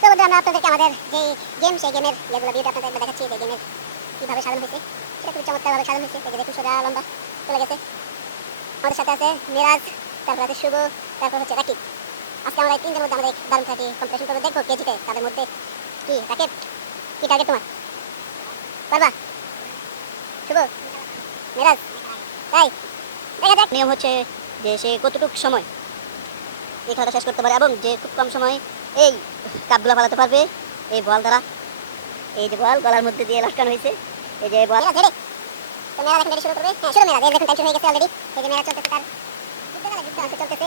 তো বন্ধুরা, আমরা আপনাদেরকে আমাদের যে গেম সেই গেমের যেগুলো ভিডিও আপনাদের একবার দেখাচ্ছি যে গেমের কীভাবে সাজানো হয়েছে, সেটা খুবই চমৎকারভাবে সাজানো হয়েছে। যে দেখুন, সোজা, লম্বা, চলে গেছে। আমাদের সাথে আছে মিরাজ, তারপর আছে শুভ, তারপর হচ্ছে রাকিব। আজকে আমরা তিনজনের মধ্যে আমাদের দারুণ খেলাটি কম্পিটিশন করব। দেখব কে জিতে, তাদের মধ্যে কি, রাকিব? কি টার্গেট তোমার? পারবা? শুভ? মিরাজ? তাই? দেখা যাক। নিয়ম হচ্ছে যে সে কতটুকু সময় এই খেলাটা শেষ করতে পারে এবং যে খুব কম সময় এই কাপগুলো পালাতে পারবে এই বল দ্বারা এই যে বল গলার মধ্যে দিয়ে লটকানো হয়েছে এই যে বল হ্যাঁ এই হয়ে চলতেছে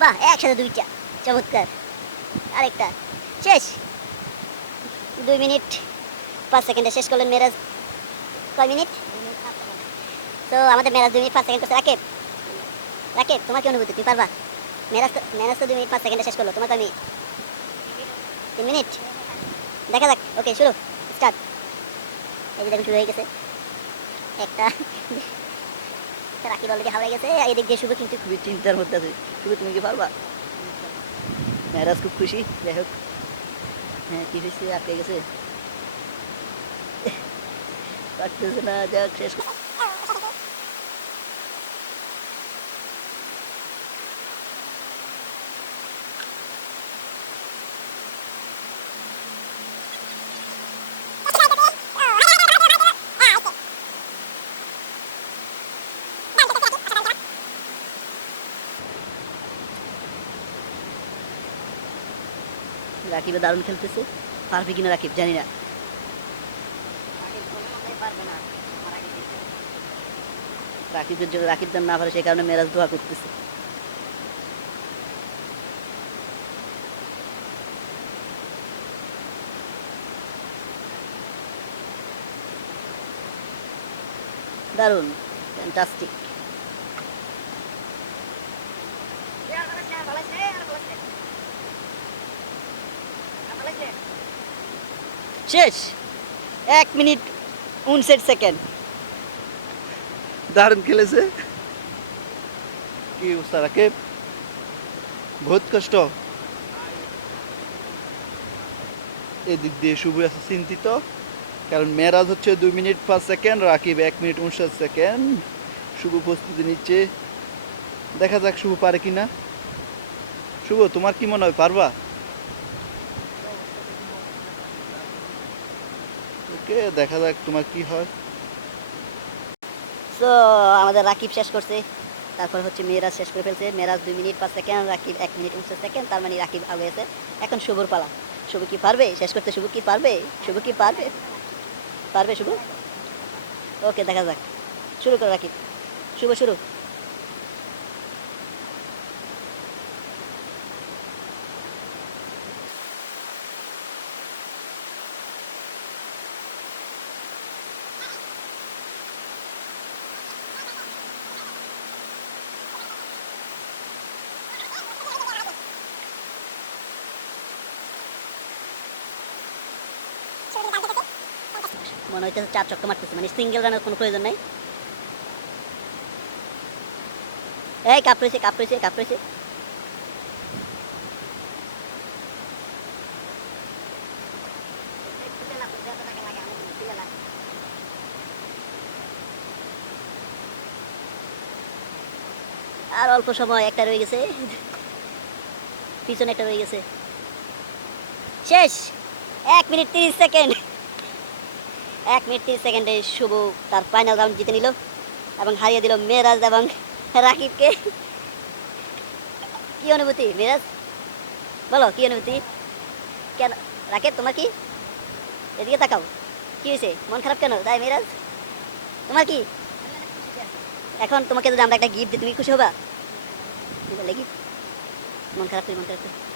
বাহ একসাথে দুইটা। চমৎকার। আরেকটা। শেষ। দুই মিনিট, পাঁচ সেকেন্ডে শেষ করলেন মেরাজ। কয় মিনিট? তো আমাদের মেরাজ দুই মিনিট, পাঁচ সেকেন্ড করছে। রাকেব। রাকেব, তোমার কি অনুভূতি? তুমি পারবা? মেরাজ তো মেরাজ তো দুই মিনিট, পাঁচ সেকেন্ডে শেষ করল। তোমার কয় মিনিট? তিন মিনিট। দেখা যাক। ওকে, শুরু। স্টার্ট। এই যে দেখুন, শুরু হয়ে গেছে। একটা রাকিব অলরেডি হাওড়ে গেছে, এদিক দিয়ে শুভ কিন্তু খুবই চিন্তার মধ্যে আছে। শুভ, তুমি কি পারবা? মেহরাজ খুব খুশি, যাই হোক। হ্যাঁ কি হয়েছে? আটকে গেছে। পারতেছে না, যাক, শেষ কর- রাকিবে দারুণ খেলতেছে। পারবে কিনা রাকিব, জানি না। রাকিবের জন্য, রাকিব যেন না পারে, সেই কারণে মেরাজ দোয়া করতেছে। দারুণ ফ্যান্টাস্টিক শেষ। এক মিনিট উনষাট সেকেন্ড। দারুণ খেলেছে। কি অবস্থা, রাকিব? বহুত কষ্ট। এদিক দিয়ে শুভ আছে চিন্তিত। কারণ মেরাজ হচ্ছে দুই মিনিট পাঁচ সেকেন্ড, রাকিব এক মিনিট উনষাট সেকেন্ড। শুভ প্রস্তুতি নিচ্ছে। দেখা যাক শুভ পারে কিনা। শুভ, তোমার কি মনে হয়? পারবা? ওকে, দেখা যাক তোমার কি হয়। তো আমাদের রাকিব শেষ করছে। তারপর হচ্ছে মেয়েরাজ শেষ করে ফেলছে। মেয়েরাজ দুই মিনিট পাঁচ সেকেন্ড, রাকিব এক মিনিট উনষাট সেকেন্ড, তার মানে রাকিব আগে আছে। এখন শুভর পালা। শুভ কি পারবে? শেষ করতে শুভ কি পারবে? শুভ কি পারবে? পারবে শুভ? ওকে, দেখা যাক। শুরু করো রাকিব। শুভ, শুরু। মনে হইতেছে চার চক্কা মারতেছে মানে সিঙ্গেল রানের কোনো প্রয়োজন নাই। এই কাপ রয়েছে কাপ রয়েছে কাপ রয়েছে আর অল্প সময় একটা রয়ে গেছে। পিছনে একটা রয়ে গেছে। শেষ! এক মিনিট তিরিশ সেকেন্ড। এক মিনিট তিরিশ সেকেন্ডে শুভ তার ফাইনাল রাউন্ড জিতে নিল এবং হারিয়ে দিল মেরাজ এবং রাকিবকে। কি অনুভূতি, মেরাজ? বলো, কি অনুভূতি? কেন, রাকিব, তোমার কি? এদিকে তাকাও। কি হয়েছে? মন খারাপ কেন? তাই মেরাজ? তোমার কি? এখন তোমাকে যদি আমরা একটা গিফট দিই, তুমি খুশি হবা? বলে গিফট মন খারাপ করি, মন খারাপ করি।